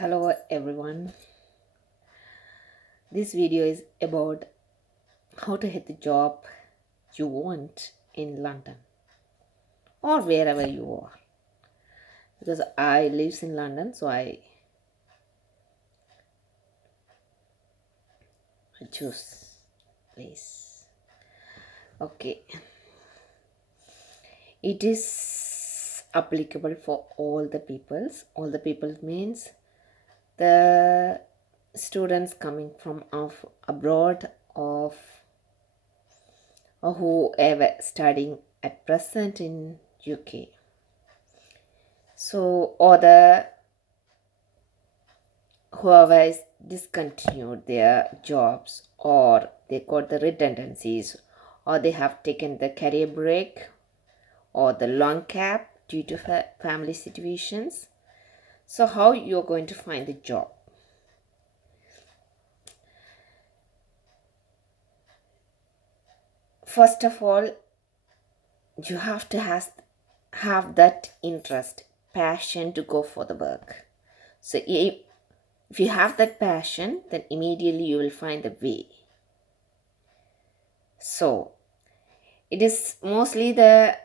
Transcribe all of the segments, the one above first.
Hello everyone. This video is about how to get the job you want in London or wherever you are. Because I live in London, so I choose place. Okay. It is applicable for all the peoples. All the people means the students coming from abroad of or whoever studying at present in UK. So, or the whoever is discontinued their jobs, or they got the redundancies, or they have taken the career break, or the long gap due to family situations. So, how you're going to find the job? First of all, you have to have that interest, passion to go for the work. So, if you have that passion, then immediately you will find the way. So, it is mostly the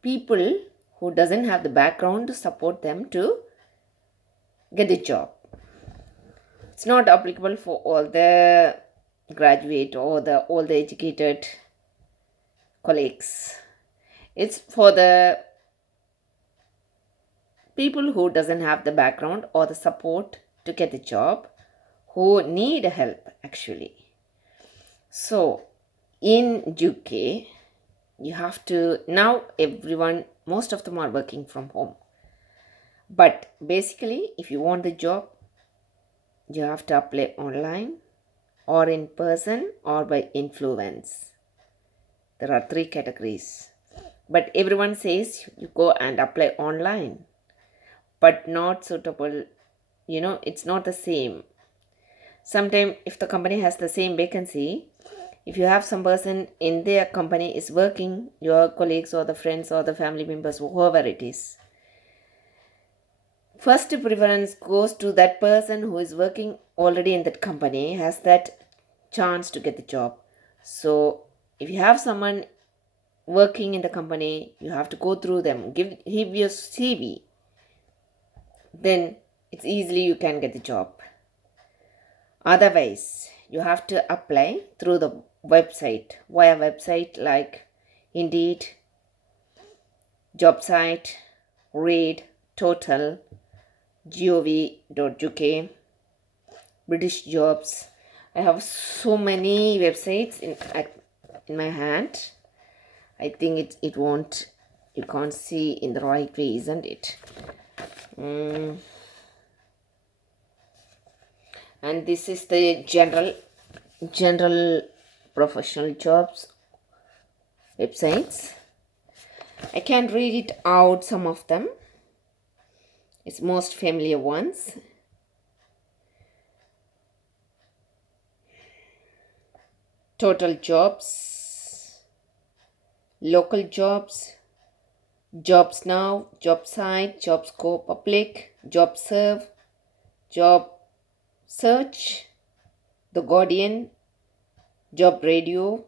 people who doesn't have the background to support them to get the job. It's not applicable for all the graduate or all the educated colleagues. It's for the people who doesn't have the background or the support to get the job, who need help actually. So in UK, you have to, now everyone, most of them are working from home, but basically if you want the job, you have to apply online or in person or by influence. There are three categories, but everyone says you go and apply online, but not suitable. It's not the same. Sometimes if the company has the same vacancy, if you have some person in their company is working, your colleagues or the friends or the family members, whoever it is, first preference goes to that person who is working already in that company, has that chance to get the job. So if you have someone working in the company, you have to go through them, give your CV, then it's easily you can get the job. Otherwise, you have to apply through the website, via website like Indeed, Jobsite, Read, Total, gov.uk, British Jobs. I have so many websites in my hand. I think it won't, you can't see in the right way, isn't it? And this is the general professional jobs websites. I can read it out, some of them. It's most familiar ones. Total Jobs, Local Jobs, Jobs Now, Job Site, Jobs Go Public, Job Serve, Job Search, The Guardian, Job Radio,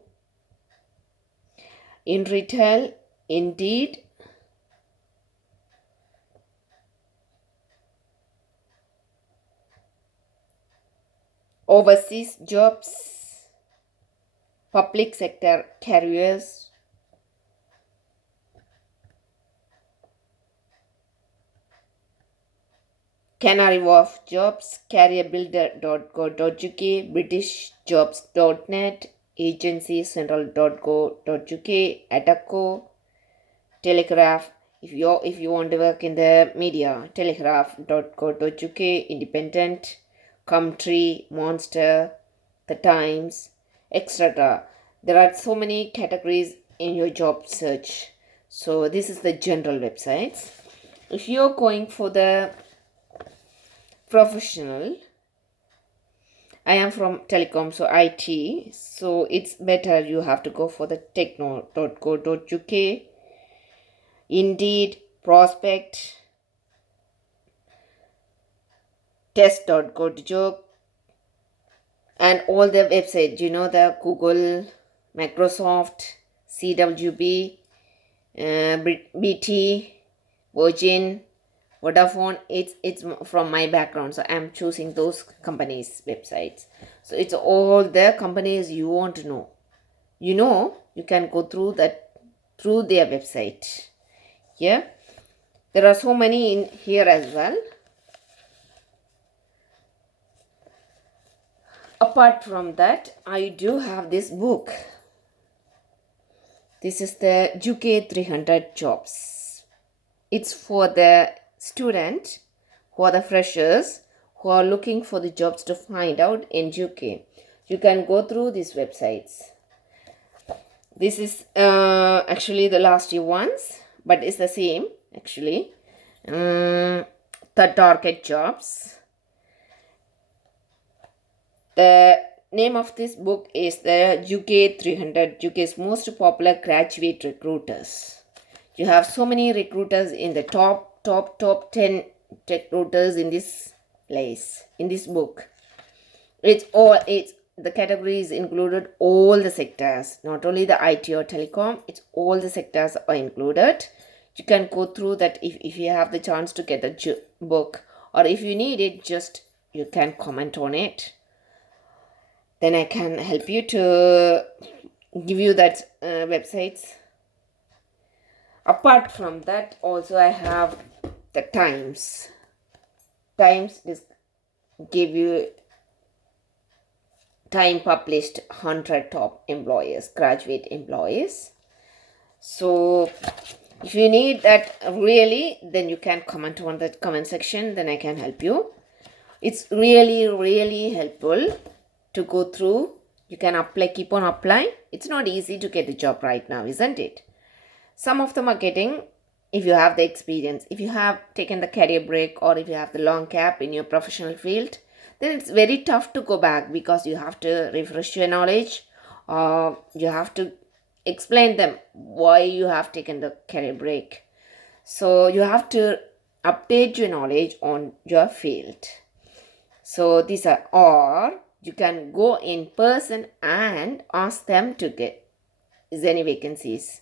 In Retail, Indeed, Overseas Jobs, Public Sector Careers, Canary Wharf Jobs, careerbuilder.co.uk, britishjobs.net, agencycentral.co.uk, Ataco, Telegraph. If you want to work in the media, telegraph.co.uk, Independent, Cumtree, Monster, The Times, etc. There are so many categories in your job search. So this is the general websites. If you're going for the professional, I am from telecom, so IT, so it's better you have to go for the techno.co.uk, Indeed, Prospect, test.go.job, and all the websites, the Google, Microsoft, CWB, BT, Virgin, Vodafone. It's from my background, so I'm choosing those companies' websites. So it's all the companies you want to know. You can go through their website. Yeah, there are so many in here as well. Apart from that, I do have this book. This is the UK 300 jobs. It's for the student who are the freshers who are looking for the jobs to find out in UK. You can go through these websites. This is actually the last year ones, but it's the same actually. The target jobs. The name of this book is the UK 300, UK's most popular graduate recruiters. You have so many recruiters in the top 10 recruiters in this place, in this book. The categories included all the sectors, not only the IT or telecom, it's all the sectors are included. You can go through that if you have the chance to get the book, or if you need it, just you can comment on it. Then I can help you to give you that websites. Apart from that, also I have the Times. Times give you Time published 100 top employers, graduate employers. So if you need that really, then you can comment on that comment section, then I can help you. It's really, really helpful to go through. You can apply, keep on applying. It's not easy to get a job right now, isn't it? Some of them are getting, if you have the experience, if you have taken the career break, or if you have the long gap in your professional field, then it's very tough to go back, because you have to refresh your knowledge, or you have to explain them why you have taken the career break. So you have to update your knowledge on your field. So these are, or you can go in person and ask them to get, is there any vacancies?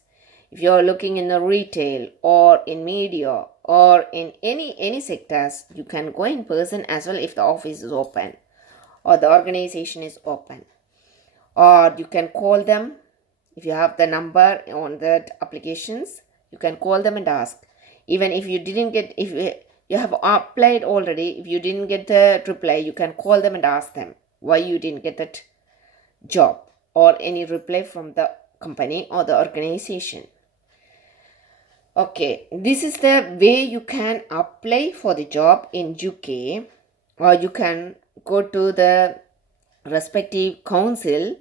If you're looking in the retail or in media or in any sectors, you can go in person as well if the office is open or the organization is open. Or you can call them. If you have the number on that applications, you can call them and ask. Even if you didn't get, if you have applied already, if you didn't get the reply, you can call them and ask them why you didn't get that job, or any reply from the company or the organization. Okay, this is the way you can apply for the job in UK, or you can go to the respective council.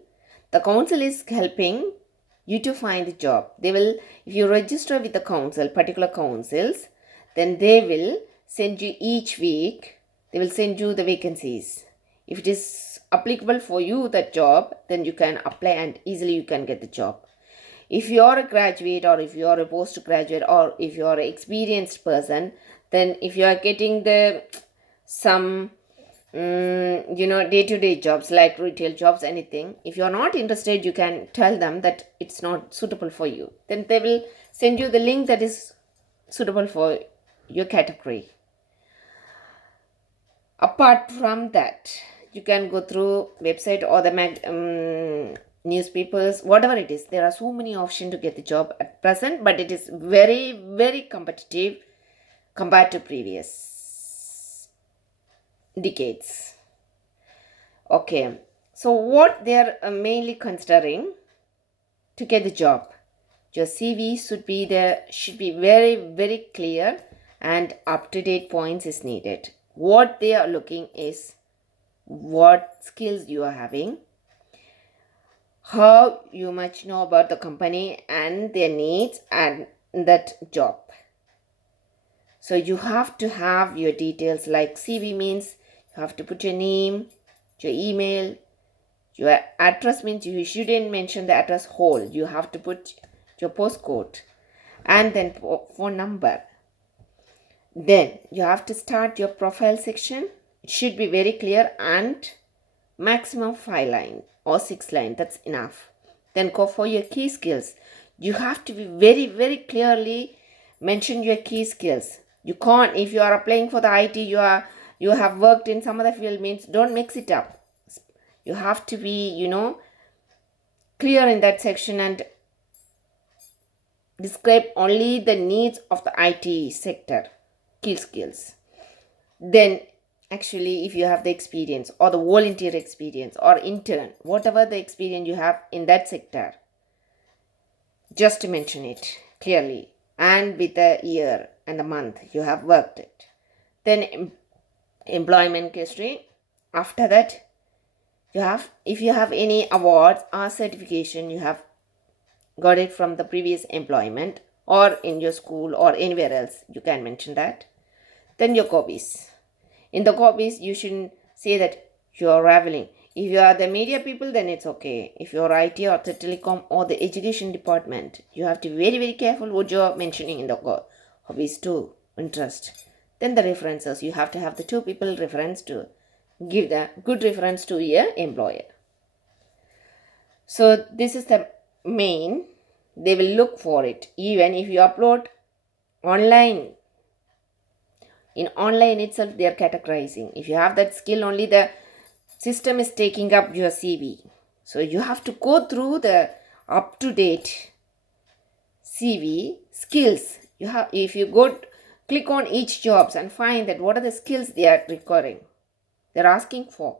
The council is helping you to find the job. They will, if you register with the council, particular councils, then they will send you each week, they will send you the vacancies. If it is applicable for you, that job, then you can apply and easily you can get the job. If you are a graduate, or if you are a postgraduate, or if you are an experienced person, then if you are getting the some day-to-day jobs like retail jobs, anything, if you are not interested, you can tell them that it's not suitable for you. Then they will send you the link that is suitable for your category. Apart from that, you can go through website or the newspapers, whatever it is. There are so many options to get the job at present, but it is very, very competitive compared to previous decades. Okay, so what they are mainly considering to get the job, your CV should be very, very clear, and up-to-date points is needed. What they are looking is what skills you are having, how you much know about the company and their needs and that job. So you have to have your details, like CV means you have to put your name, your email, your address means you shouldn't mention the address whole. You have to put your postcode and then phone number. Then you have to start your profile section. It should be very clear and maximum 5 line or 6 line. That's enough. Then go for your key skills. You have to be very, very clearly mention your key skills. You can't, if you are applying for the IT, you have worked in some other field, means don't mix it up. You have to be, clear in that section and describe only the needs of the IT sector, key skills. Then actually, if you have the experience or the volunteer experience or intern, whatever the experience you have in that sector, just to mention it clearly and with the year and the month you have worked it. Then employment history. After that, if you have any awards or certification you have got it from the previous employment or in your school or anywhere else, you can mention that. Then your hobbies. In the hobbies, you shouldn't say that you are traveling. If you are the media people, then it's okay. If you are IT or the telecom or the education department, you have to be very, very careful what you are mentioning in the hobbies too, interest. Then the references, you have to have the 2 people reference to give the good reference to your employer. So this is the main. They will look for it. Even if you upload online, in online itself they are categorizing. If you have that skill, only the system is taking up your CV. So you have to go through the up-to-date CV skills. If you click on each jobs and find that what are the skills they are requiring, they're asking for,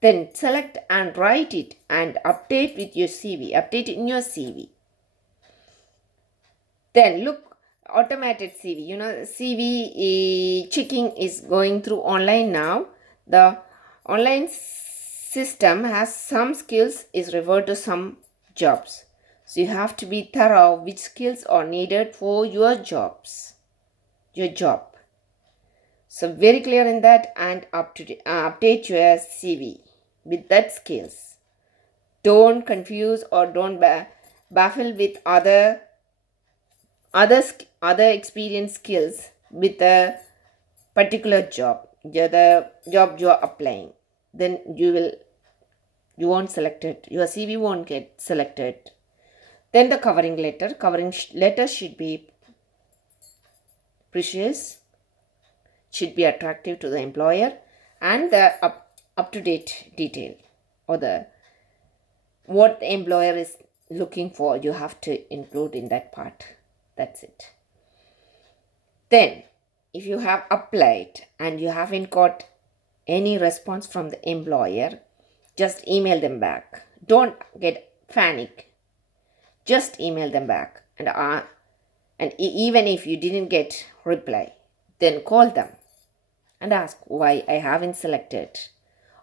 then select and write it and update with your CV. Update in your CV. Then look, automated CV. CV checking is going through online now. The online system has some skills is referred to some jobs. So you have to be thorough which skills are needed for your job. So very clear in that and update your CV with that skills. Don't confuse or don't baffle with other experience skills with a particular job, the job you are applying. Then you won't select it. Your CV won't get selected. Then the covering letter should be precious, should be attractive to the employer, and the up-to-date detail or what the employer is looking for, you have to include in that part. That's it. Then, if you have applied and you haven't got any response from the employer, just email them back. Don't get panic. Just email them back. And even if you didn't get reply, then call them and ask why I haven't selected.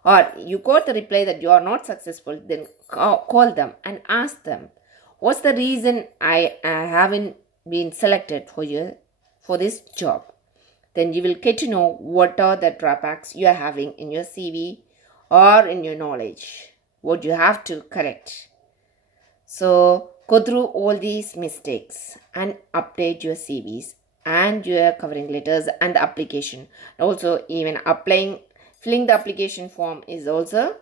Or you got the reply that you are not successful, then call them and ask them, what's the reason I haven't been selected for this job? Then you will get to know what are the drawbacks you are having in your CV or in your knowledge, what you have to correct. So go through all these mistakes and update your CVs and your covering letters and the application. Also, even filling the application form is also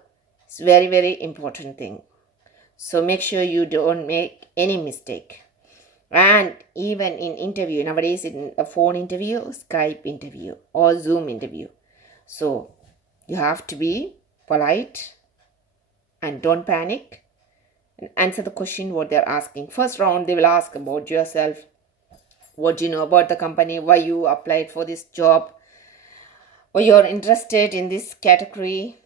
very, very important thing. So make sure you don't make any mistake. And even in interview, nowadays in a phone interview, Skype interview or Zoom interview. So you have to be polite and don't panic and answer the question what they're asking. First round, they will ask about yourself, what you know about the company, why you applied for this job, why you're interested in this category,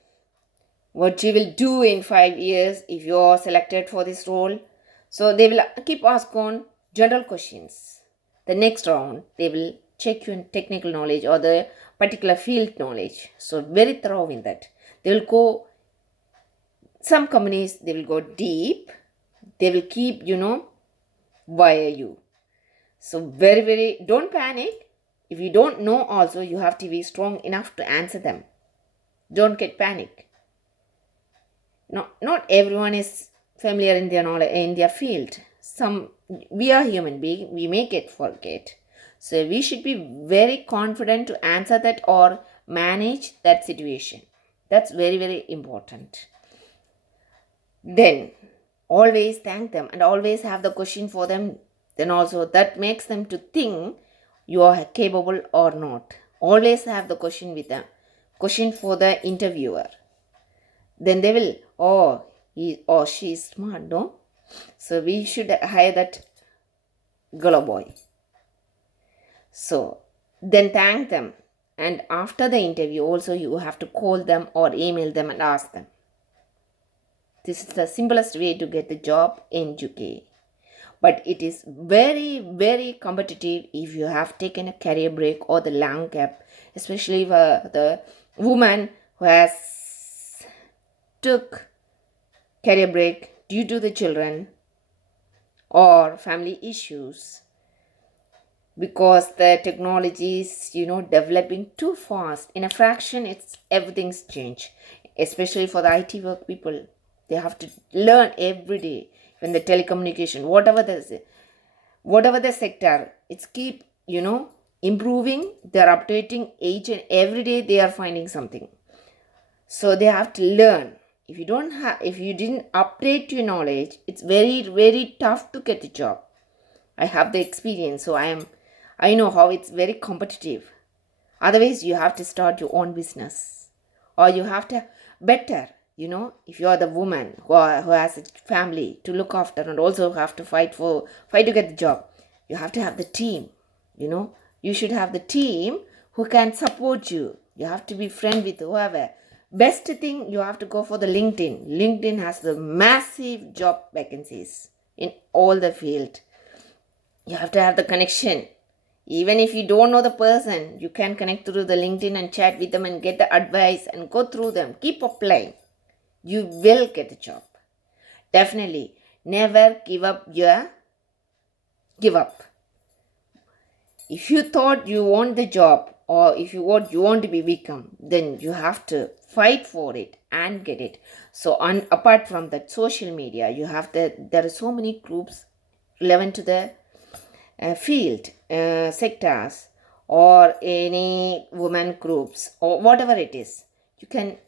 what you will do in 5 years if you're selected for this role. So they will keep asking general questions. The next round, they will check your technical knowledge or the particular field knowledge. So very thorough in that. They will go, some companies, they will go deep. They will keep, why are you? So very, very, don't panic. If you don't know also, you have to be strong enough to answer them. Don't get panic. No, not everyone is familiar in their knowledge, in their field. We are human beings, we may forget. So we should be very confident to answer that or manage that situation. That's very, very important. Then always thank them and always have the question for them. Then also that makes them to think you are capable or not. Always have the question with them, question for the interviewer. Then they will, oh, he or she is smart, no? So we should hire that girl or boy. So then thank them. And after the interview, also you have to call them or email them and ask them. This is the simplest way to get the job in UK. But it is very, very competitive if you have taken a career break or the long gap, especially for the woman who has took career break due to the children or family issues, because the technology is developing too fast. In a fraction, it's everything's changed, especially for the IT work people. They have to learn every day. When the telecommunication, whatever the sector, it's keep improving. They're updating each and every day. They are finding something, so they have to learn. If you didn't update your knowledge, it's very, very tough to get a job. I have the experience, so I know how it's very competitive. Otherwise, you have to start your own business, or you have to better. If you are the woman who has a family to look after and also have to fight to get the job, you have to have the team. You should have the team who can support you. You have to be friend with whoever. Best thing, you have to go for the LinkedIn. LinkedIn has the massive job vacancies in all the field. You have to have the connection. Even if you don't know the person, you can connect through the LinkedIn and chat with them and get the advice and go through them. Keep applying. You will get a job. Definitely. Never give up. If you thought you want the job, or if you want to be become, then you have to fight for it and get it. So apart from that, social media, there are so many groups relevant to the field, sectors, or any women groups, or whatever it is. You can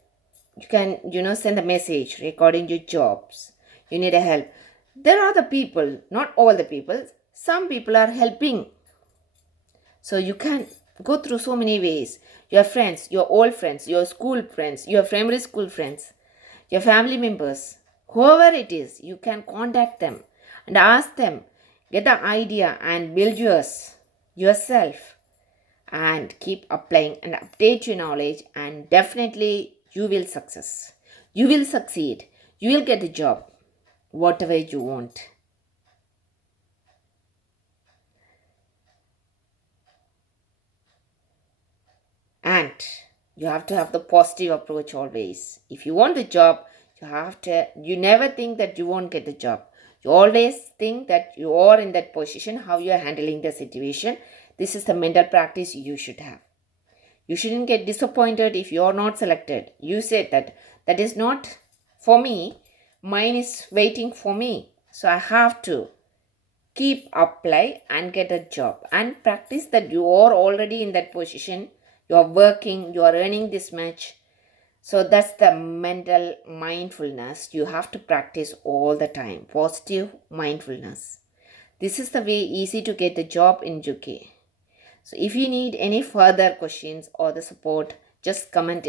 send a message regarding your jobs. You need a help. There are the people, not all the people, some people are helping. So you can go through so many ways. Your friends, your old friends, your school friends, your primary school friends, your family members, whoever it is, you can contact them and ask them, get the idea and build yourself, and keep applying and update your knowledge, and definitely you will success. You will succeed. You will get a job, whatever you want. And you have to have the positive approach always. If you want a job, you never think that you won't get the job. You always think that you are in that position, how you are handling the situation. This is the mental practice you should have. You shouldn't get disappointed if you are not selected. You said that is not for me. Mine is waiting for me. So I have to keep apply and get a job and practice that you are already in that position. You are working, you are earning this much. So that's the mental mindfulness you have to practice all the time. Positive mindfulness. This is the way easy to get the job in UK. So if you need any further questions or the support, just comment